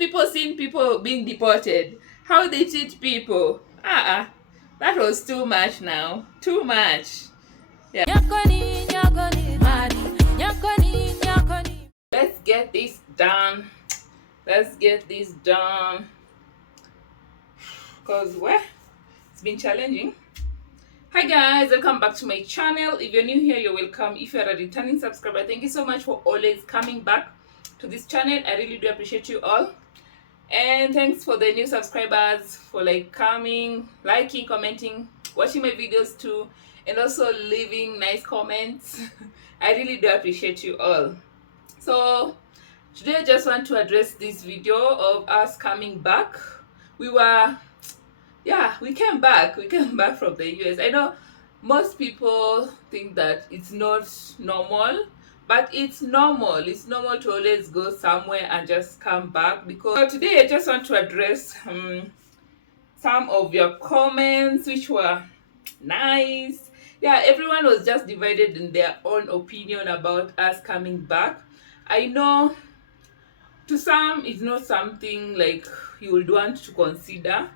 people seeing people being deported, how they treat people. That was too much now. Too much. Yeah. Let's get this done. Let's get this done. Because, well, it's been challenging. Hi guys, welcome back to my channel. If you're new here, you're welcome. If you're a returning subscriber, thank you so much for always coming back to this channel. I really do appreciate you all. And thanks for the new subscribers for coming, liking, commenting, watching my videos too, and also leaving nice comments. I really do appreciate you all. So today I just want to address this video of us coming back. We came back from the US. I know most people think that it's not normal, but it's normal. It's normal to always go somewhere and just come back. Because today I just want to address some of your comments, which were nice. Yeah, everyone was just divided in their own opinion about us coming back. I know to some it's not something like you would want to consider,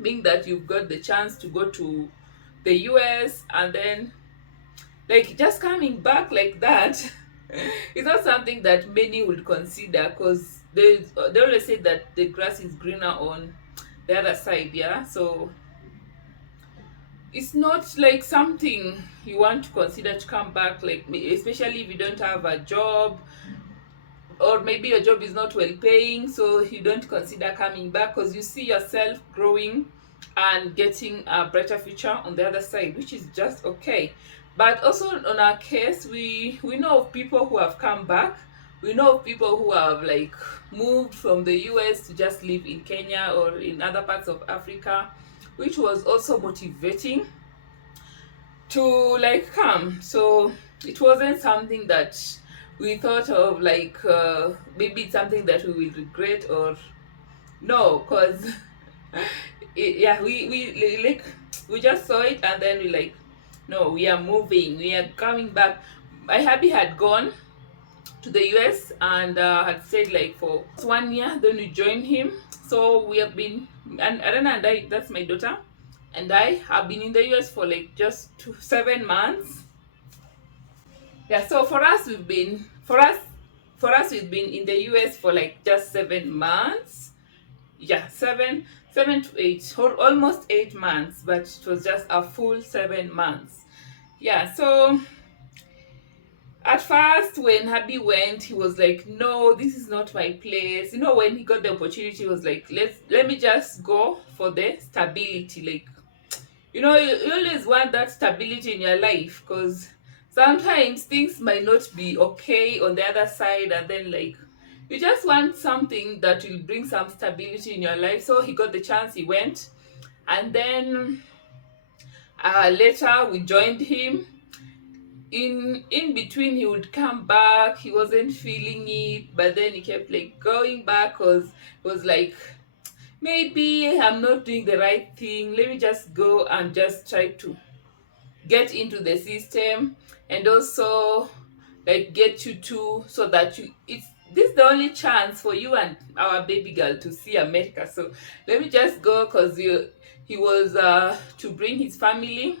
being that you've got the chance to go to the US and then just coming back like that. It's not something that many would consider, because they always say that the grass is greener on the other side. Yeah, so it's not like something you want to consider to come back, especially if you don't have a job, or maybe your job is not well paying, so you don't consider coming back because you see yourself growing and getting a better future on the other side, which is just okay. But also on our case, we know of people who have come back. We know of people who have moved from the US to just live in Kenya or in other parts of Africa, which was also motivating to come. So it wasn't something that we thought of maybe it's something that we will regret, or no, because we just saw it and then we no, we are moving, we are coming back. My hubby had gone to the US and had stayed for 1 year, then we joined him. So we have been, and Arana and I, that's my daughter, and I have been in the US for just 7 months. Yeah, so for us we've been in the US for just 7 months. Yeah, seven to 8, or almost 8 months, but it was just a full 7 months. Yeah, so at first when hubby went, he was like, no, this is not my place. When he got the opportunity, he was like, let me just go for the stability. You always want that stability in your life, because sometimes things might not be okay on the other side, and then you just want something that will bring some stability in your life. So he got the chance, he went, and then later we joined him. In between, he would come back, he wasn't feeling it, but then he kept going back, because it was maybe I'm not doing the right thing, let me just go and just try to get into the system, and also get you too, so that this is the only chance for you and our baby girl to see America. So let me just go, because he was to bring his family.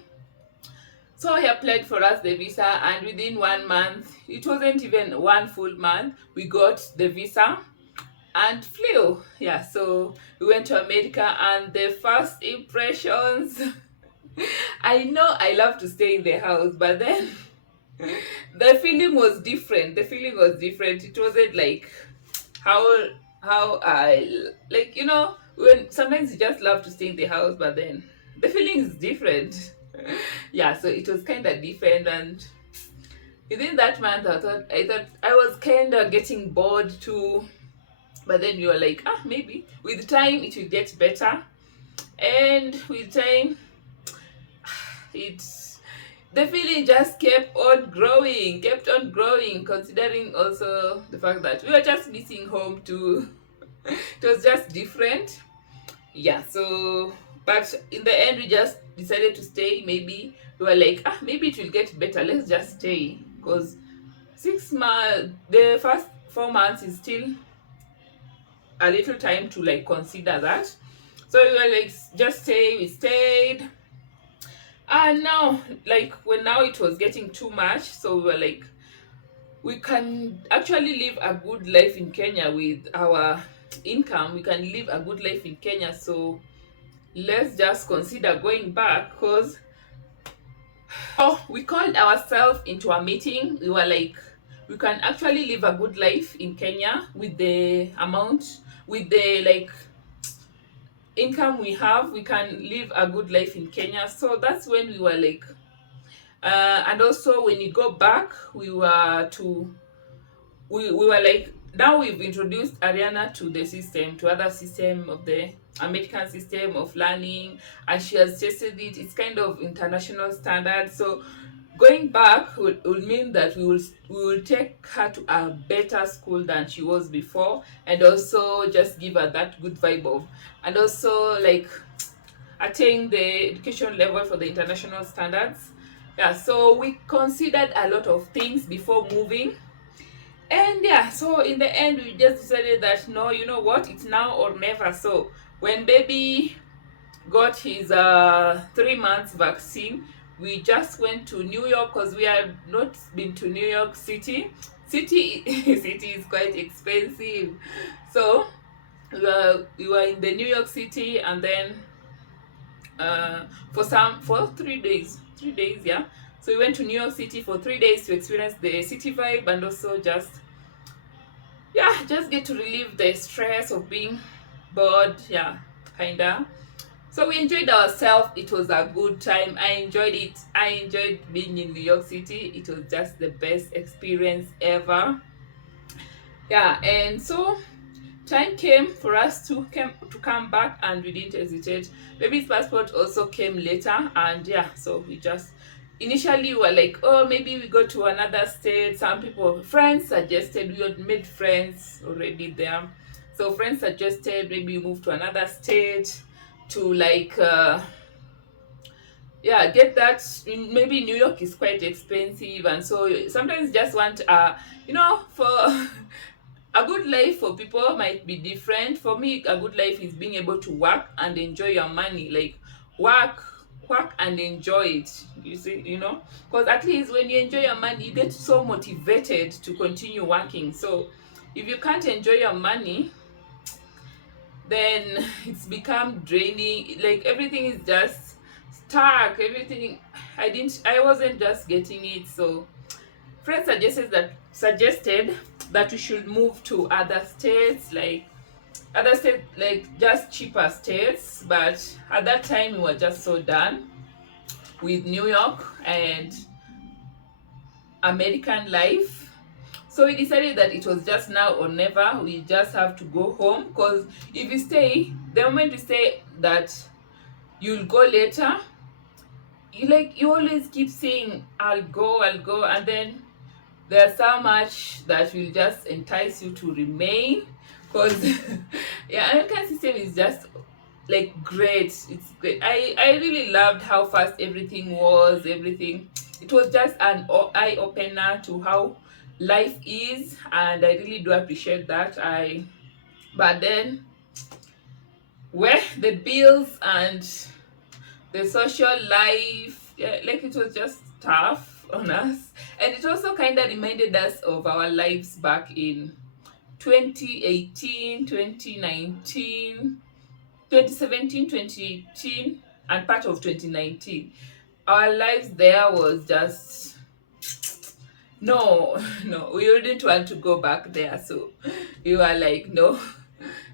So he applied for us the visa, and within 1 month, it wasn't even 1 full month, we got the visa and flew. Yeah, so we went to America, and the first impressions, I know I love to stay in the house, but then the feeling was different. It wasn't how I when sometimes you just love to stay in the house, but then the feeling is different. Yeah, so it was kind of different, and within that month I thought I was kind of getting bored too, but then you were maybe with time it will get better, and with time the feeling just kept on growing, considering also the fact that we were just missing home too. It was just different. Yeah, so but in the end we just decided to stay. Maybe we were maybe it will get better, let's just stay, because 6 months, the first 4 months is still a little time to like consider that. So we were like, just stay. We stayed, and now, like, when now it was getting too much, so we were like, we can actually live a good life in Kenya with our income. We can live a good life in Kenya, so let's just consider going back. Because we called ourselves into a meeting. We were like, we can actually live a good life in Kenya with the amount, with the like income we have. We can live a good life in Kenya. So that's when we were like, and also when you go back, we were like, now we've introduced Ariana to the system, to other system of the American system of learning, and she has tested it. It's kind of international standard. So going back will mean that we will take her to a better school than she was before, and also just give her that good vibe of, and also like attain the education level for the international standards. Yeah, so we considered a lot of things before moving. And yeah, so in the end, we just decided that no, you know what, it's now or never. So when baby got his 3 months vaccine, we just went to New York because we had not been to New York City. City is quite expensive. So we were in the New York City, and then for 3 days. 3 days, yeah. So we went to New York City for 3 days to experience the city vibe, and also just get to relieve the stress of being bored. Yeah, kinda. So we enjoyed ourselves. It was a good time. I enjoyed it. I enjoyed being in New York City. It was just the best experience ever. Yeah, and so time came for us to come back, and we didn't hesitate. Baby's passport also came later, and yeah, so we just initially were like, oh, maybe we go to another state. Some people, friends suggested, we had made friends already there, so friends suggested maybe we move to another state to like get that. Maybe New York is quite expensive, and so sometimes just want for a good life for people might be different. For me, a good life is being able to work and enjoy your money. Like, work and enjoy it. You see, because at least when you enjoy your money, you get so motivated to continue working. So if you can't enjoy your money, then it's become draining. Like, everything is just stuck. Everything, I wasn't just getting it. So friends suggested that we should move to other states, like just cheaper states. But at that time, we were just so done with New York and American life. So we decided that it was just now or never. We just have to go home, because if you stay, the moment you say that you'll go later, you always keep saying I'll go, and then there's so much that will just entice you to remain. Because yeah, American system is just like great. It's great. I really loved how fast everything was. Everything, it was just an eye opener to how life is, and I really do appreciate that. But then, where the bills and the social life, yeah, like, it was just tough on us. And it also kind of reminded us of our lives back in 2018, 2019, 2017, 2018, and part of 2019. Our lives there was just, no, no, we wouldn't want to go back there. So we were like, no,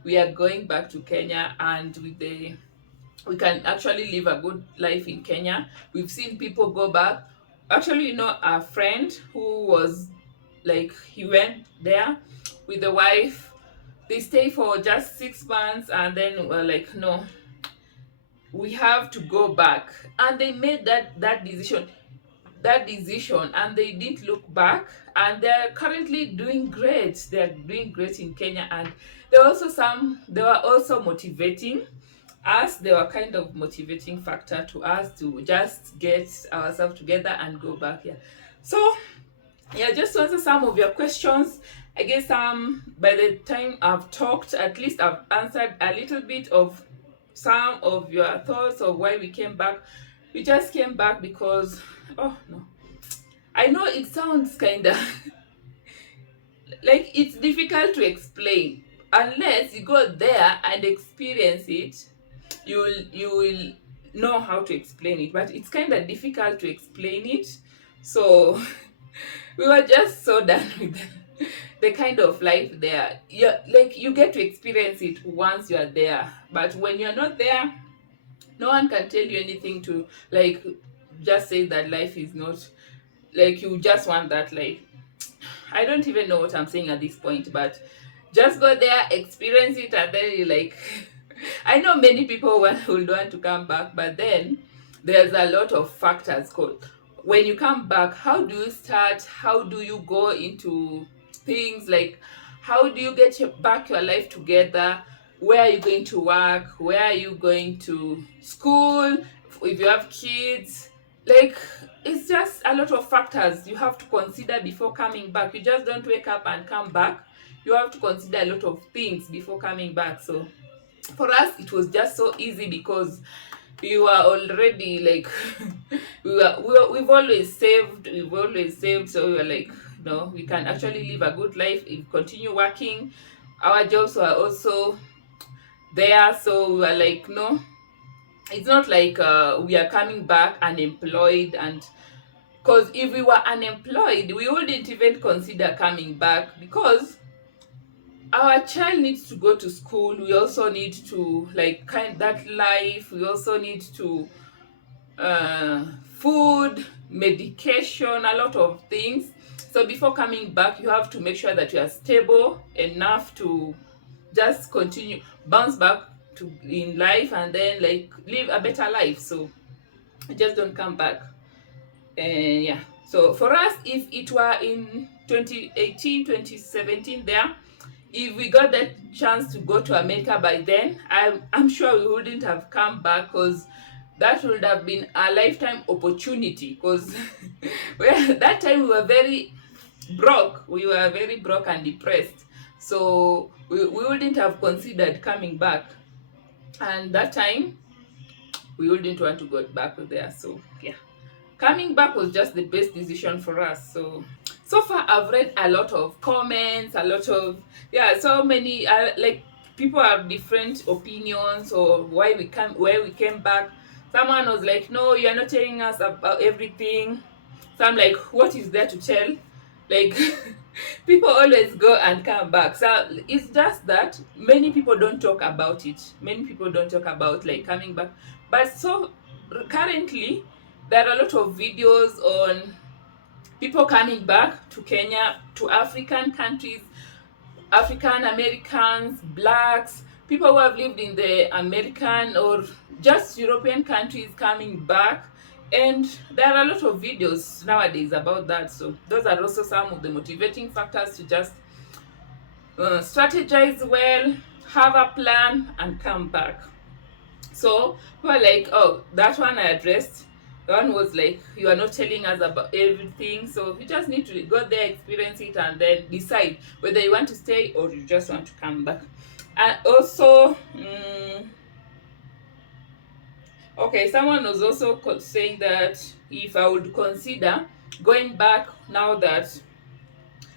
we are going back to Kenya, and we can actually live a good life in Kenya. We've seen people go back. Actually, a friend who was like, he went there with the wife. They stay for just 6 months, and then we're like, no, we have to go back. And they made that decision, and they didn't look back, and they're currently doing great. They're doing great in Kenya, and they were also motivating us. They were kind of motivating factor to us to just get ourselves together and go back here. So yeah, just to answer some of your questions, I guess by the time I've talked, at least I've answered a little bit of some of your thoughts of why we came back. We just came back because, oh no, I know it sounds kind of like it's difficult to explain. Unless you go there and experience it, you will know how to explain it. But it's kind of difficult to explain it. So we were just so done with the kind of life there. Like you get to experience it once you are there, but when you're not there, no one can tell you anything to like just say that life is not like you just want that life. I don't even know what I'm saying at this point, but just go there, experience it, and then you like. I know many people would want to come back, but then there's a lot of factors called. When you come back, how do you start? How do you go into things like how do you get back your life together? Where are you going to work? Where are you going to school? If you have kids, like it's just a lot of factors you have to consider before coming back. You just don't wake up and come back. You have to consider a lot of things before coming back. So for us it was just so easy because we were already like we've always saved, so we were like, no, we can actually live a good life if we continue working. Our jobs were also there, so we were like, no, it's not like we are coming back unemployed. And because if we were unemployed we wouldn't even consider coming back, because our child needs to go to school. We also need to like kind that life. We also need to food, medication, a lot of things. So before coming back you have to make sure that you are stable enough to just continue bounce back to in life and then like live a better life. So just don't come back. And yeah, so for us, if it were in 2018, 2017 there, if we got that chance to go to America by then, I'm sure we wouldn't have come back, because that would have been a lifetime opportunity. Because that time we were very broke. We were very broke and depressed. So we wouldn't have considered coming back. And that time we wouldn't want to go back there. So yeah, coming back was just the best decision for us. So far I've read a lot of comments, a lot of, yeah, so many like people have different opinions or why we came back. Someone was like, no, you're not telling us about everything. So I'm like, what is there to tell? Like people always go and come back. So it's just that many people don't talk about it. Many people don't talk about like coming back. But so currently there are a lot of videos on people coming back to Kenya, to African countries, African Americans, blacks, people who have lived in the American or just European countries coming back. And there are a lot of videos nowadays about that. So those are also some of the motivating factors to just strategize well, have a plan, and come back. So we were like, oh, that one I addressed. The one was like, you are not telling us about everything. So you just need to go there, experience it, and then decide whether you want to stay or you just want to come back. And also, okay, someone was also saying that if I would consider going back now that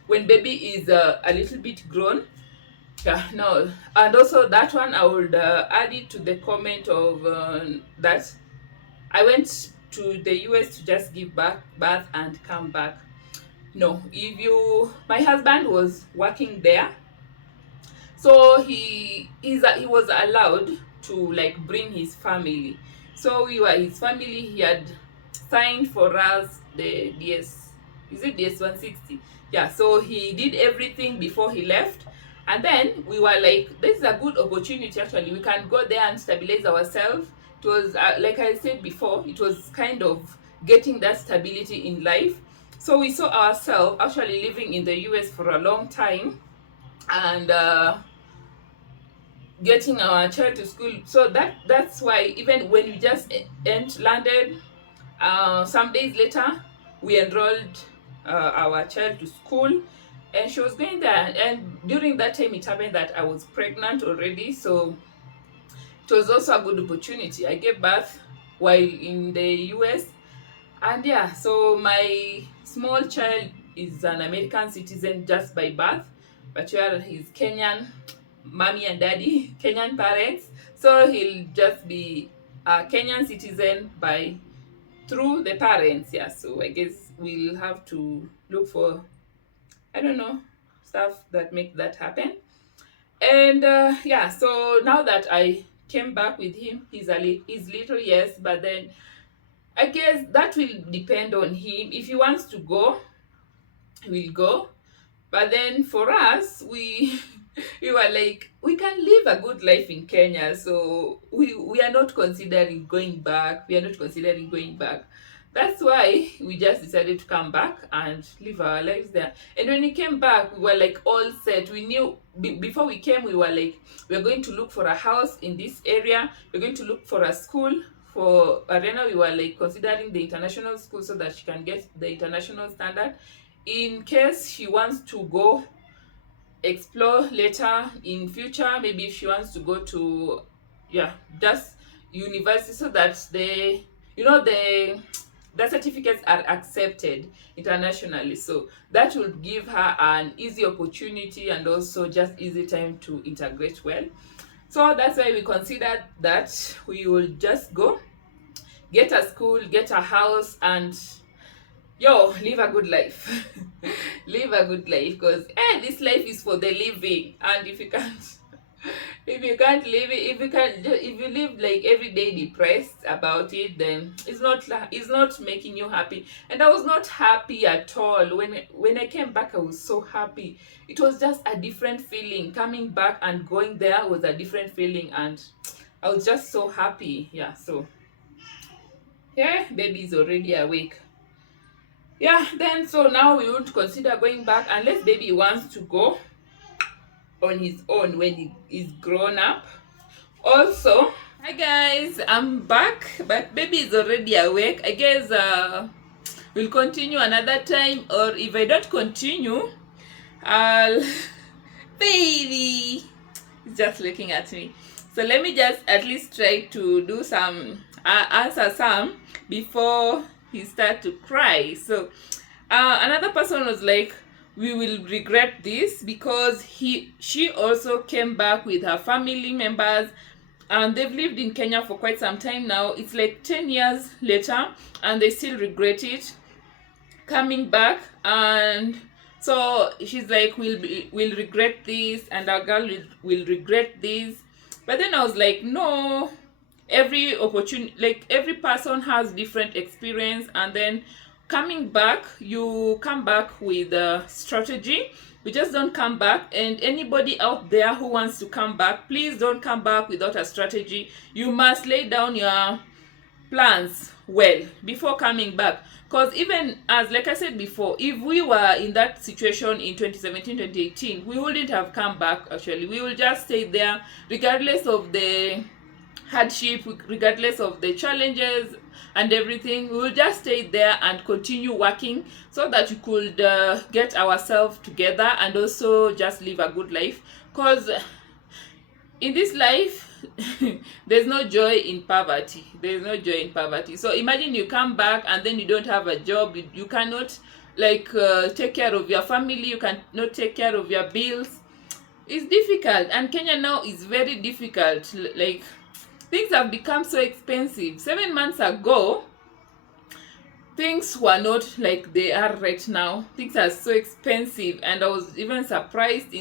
when baby is a little bit grown. Yeah, no, and also that one I would add it to the comment of that I went to the US to just give birth and come back. No, my husband was working there, so he was allowed to like bring his family. So we were his family. He had signed for us the DS 160. Yeah, so he did everything before he left. And then we were like, this is a good opportunity actually. We can go there and stabilize ourselves. It was like I said before, it was kind of getting that stability in life. So we saw ourselves actually living in the US for a long time and getting our child to school. So that's why even when we just landed, some days later we enrolled our child to school. and she was going there, and during that time it happened that I was pregnant already, so it was also a good opportunity. I gave birth while in the US, and yeah, so my small child is an American citizen just by birth, but yeah, he's Kenyan, mommy and daddy, Kenyan parents, so he'll just be a Kenyan citizen by through the parents. Yeah, so I guess we'll have to look for, I don't know, stuff that make that happen. And yeah, so now that I came back with him, he's little, yes, but then I guess that will depend on him. If he wants to go, we'll go. But then for us, we we were like, we can live a good life in Kenya, so we are not considering going back. We are not considering going back. That's why we just decided to come back and live our lives there. And when we came back, we were like all set. We knew before we came, we were like, we're going to look for a house in this area. We're going to look for a school. For Arena, we were like considering the international school so that she can get the international standard in case she wants to go explore later in future. Maybe if she wants to go to, yeah, just university, so that the certificates are accepted internationally, so that will give her an easy opportunity and also just easy time to integrate well. So that's why we considered that we will just go get a school, get a house, and live a good life. Live a good life, because this life is for the living, and if you can't if you can't live it, if you live like every day depressed about it, then it's not making you happy. And I was not happy at all. When I came back, I was so happy. It was just a different feeling. Coming back and going there was a different feeling, and I was just so happy. Yeah, so yeah, baby is already awake. Yeah, then so now we would consider going back unless baby wants to go on his own when he is grown up. Also, hi guys, I'm back, but baby is already awake. I guess we'll continue another time, or if I don't continue, I'll baby he's just looking at me. So let me just at least try to do some answer some before he start to cry. So another person was like, we will regret this, because she also came back with her family members, and they've lived in Kenya for quite some time now. It's like 10 years later, and they still regret it coming back. And so she's like, we'll regret this, and our girl will regret this. But then I was like, no, every opportunity, like every person has different experience, and then coming back, you come back with a strategy. You just don't come back. And anybody out there who wants to come back, please don't come back without a strategy. You must lay down your plans well before coming back, because even as like I said before, if we were in that situation in 2017 2018, we wouldn't have come back. Actually, we will just stay there regardless of the hardship, regardless of the challenges and everything. We will just stay there and continue working so that we could get ourselves together and also just live a good life, because in this life there's no joy in poverty. There's no joy in poverty. So imagine you come back and then you don't have a job. You cannot like take care of your family. You cannot take care of your bills. It's difficult, and Kenya now is very difficult. Like, things have become so expensive. 7 months ago, things were not like they are right now. Things are so expensive, and I was even surprised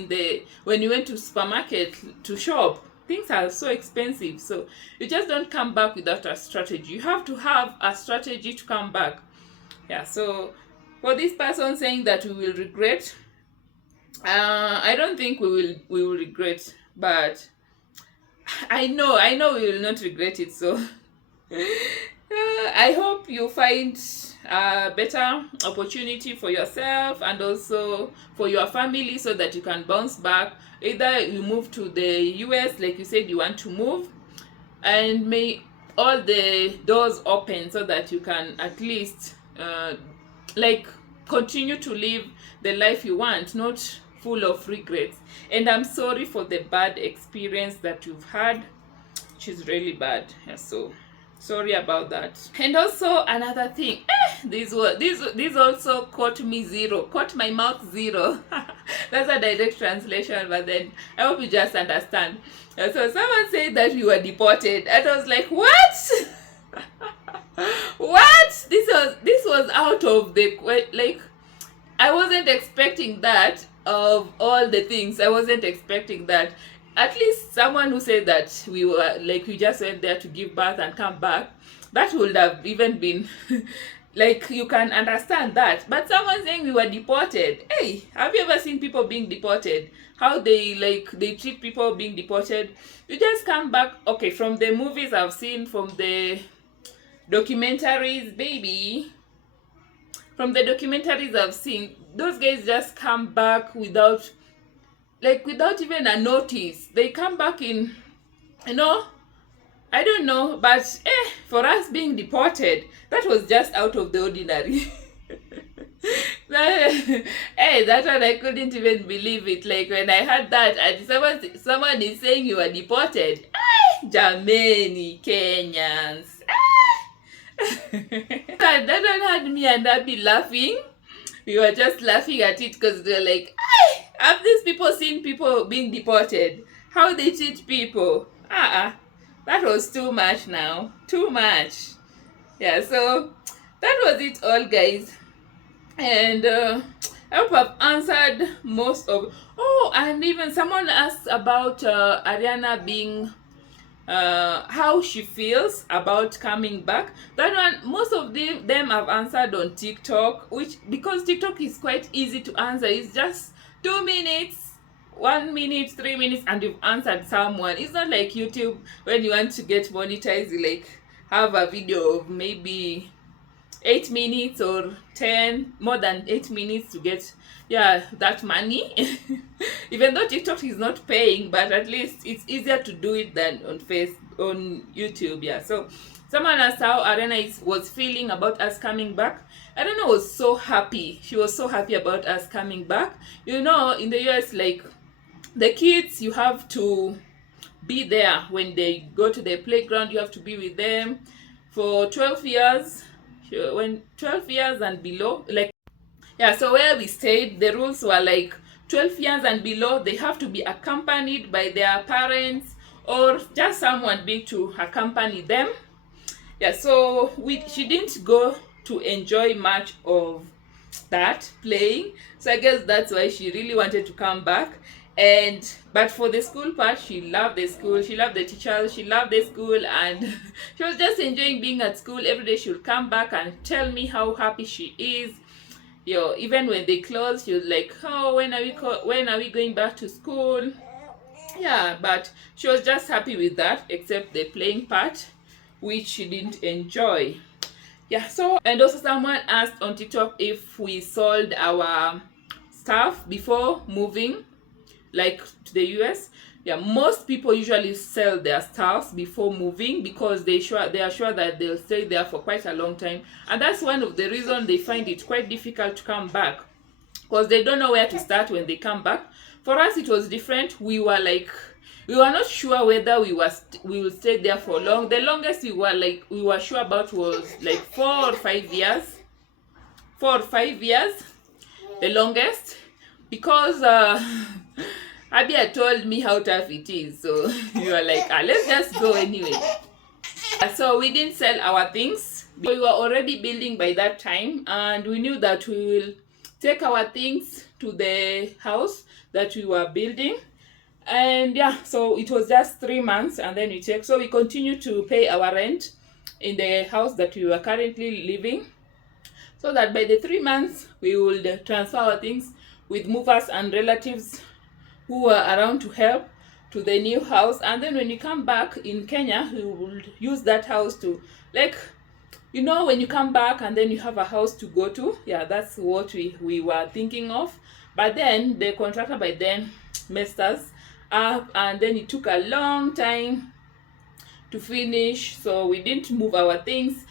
when you went to supermarket to shop. Things are so expensive. So you just don't come back without a strategy. You have to have a strategy to come back. Yeah, so for this person saying that we will regret, I don't think we will regret, but I know we will not regret it. So I hope you find a better opportunity for yourself and also for your family, so that you can bounce back. Either you move to the US, like you said you want to move, and may all the doors open so that you can at least like continue to live the life you want, not full of regrets. And I'm sorry for the bad experience that you've had, which is really bad. Yeah, so sorry about that. And also another thing, this also caught me zero, caught my mouth zero. That's a direct translation, but then I hope you just understand. So someone said that we were deported, and I was like, what? What? This was out of the, like, I wasn't expecting that. Of all the things, I wasn't expecting that. At least someone who said that we were, like, we just went there to give birth and come back, that would have even been like, you can understand that. But someone saying we were deported, hey, have you ever seen people being deported? How they treat people being deported? You just come back. Okay, from the movies I've seen, from the documentaries, baby, from the documentaries I've seen, those guys just come back without even a notice. They come back in, I don't know, but for us being deported, that was just out of the ordinary. That one, I couldn't even believe it. Like, when I heard that, and someone is saying you were deported. Jameni, Kenyans. That one had me and Abby laughing. We were just laughing at it because they're like, have these people seen people being deported? How they treat people? That was too much now. Too much. Yeah, so that was it all, guys. And I hope I've answered most of... Oh, and even someone asked about Ariana being... how she feels about coming back. That one, most of them have answered on TikTok, which, because TikTok is quite easy to answer. It's just 2 minutes, 1 minute, 3 minutes, and you've answered someone. It's not like YouTube, when you want to get monetized, you like have a video of maybe 8 minutes or 10, more than 8 minutes to get that money. Even though TikTok is not paying, but at least it's easier to do it than on YouTube. Yeah, so someone asked how Ariana was feeling about us coming back. Ariana was so happy. She was so happy about us coming back. In the US, like, the kids, you have to be there when they go to the playground. You have to be with them for 12 years. When 12 years and below, like, so where we stayed, the rules were like 12 years and below, they have to be accompanied by their parents or just someone big to accompany them. So she didn't go to enjoy much of that playing, so I guess that's why she really wanted to come back. But for the school part, she loved the school, she loved the teachers, she loved the school, and she was just enjoying being at school. Every day she would come back and tell me how happy she is. Even when they closed, she was like, oh, when are we going back to school? But she was just happy with that, except the playing part, which she didn't enjoy. So, and also someone asked on TikTok if we sold our stuff before moving, like, to the US. Most people usually sell their stuff before moving because they are sure that they'll stay there for quite a long time, and that's one of the reasons they find it quite difficult to come back, because they don't know where to start when they come back. For us, it was different. We were not sure whether we will stay there for long. The longest we were sure about was like 4 or 5 years. 4 or 5 years, the longest, because Abby had told me how tough it is, so we were like, let's just go anyway. So we didn't sell our things. We were already building by that time, and we knew that we will take our things to the house that we were building. And so it was just 3 months, and then we continued to pay our rent in the house that we were currently living, so that by the 3 months we would transfer our things with movers and relatives who were around to help to the new house. And then when you come back in Kenya, we would use that house to, like, when you come back and then you have a house to go to. That's what we were thinking of. But then the contractor by then messed us up, and then it took a long time to finish, so we didn't move our things.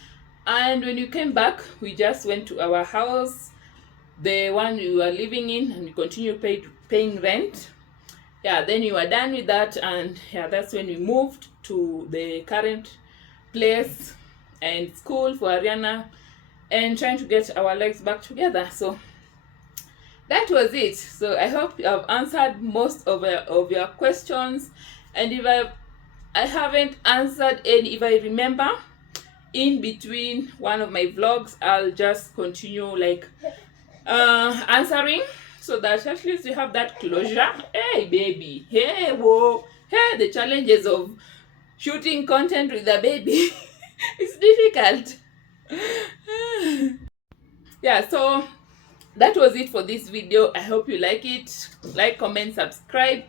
And when you came back, we just went to our house, the one you are living in and you continue paying rent. Yeah, then you are done with that, and yeah, that's when we moved to the current place and school for Ariana, and trying to get our lives back together. So that was it. So I hope you have answered most of your questions, and if I haven't answered any, if I remember in between one of my vlogs, I'll just continue like answering, so that at least you have that closure. Hey baby, hey whoa, hey, the challenges of shooting content with a baby. It's difficult. Yeah, so that was it for this video. I hope you like it. Like, comment, subscribe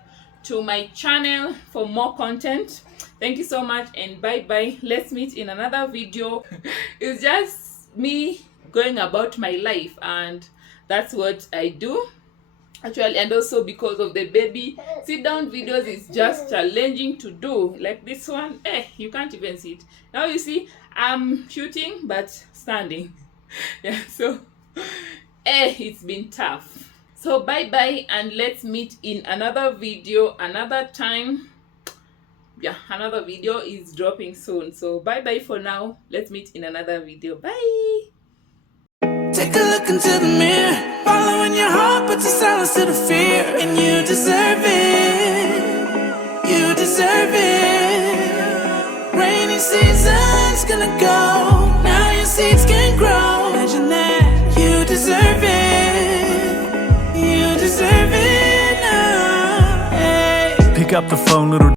to my channel for more content. Thank you so much, and bye bye. Let's meet in another video. It's just me going about my life, and that's what I do actually. And also because of the baby, sit down videos is just challenging to do. Like this one, you can't even see it now. You see I'm shooting but standing. Yeah, so it's been tough. So bye bye, and let's meet in another video another time. Yeah, another video is dropping soon. So bye bye for now. Let's meet in another video. Bye. Take a look into the mirror, following your heart, put your silence to the fear. And you deserve it, you deserve it. Rainy season's gonna go, now your seeds can grow. Imagine that, you deserve it, you deserve it now. Hey. Pick up the phone, little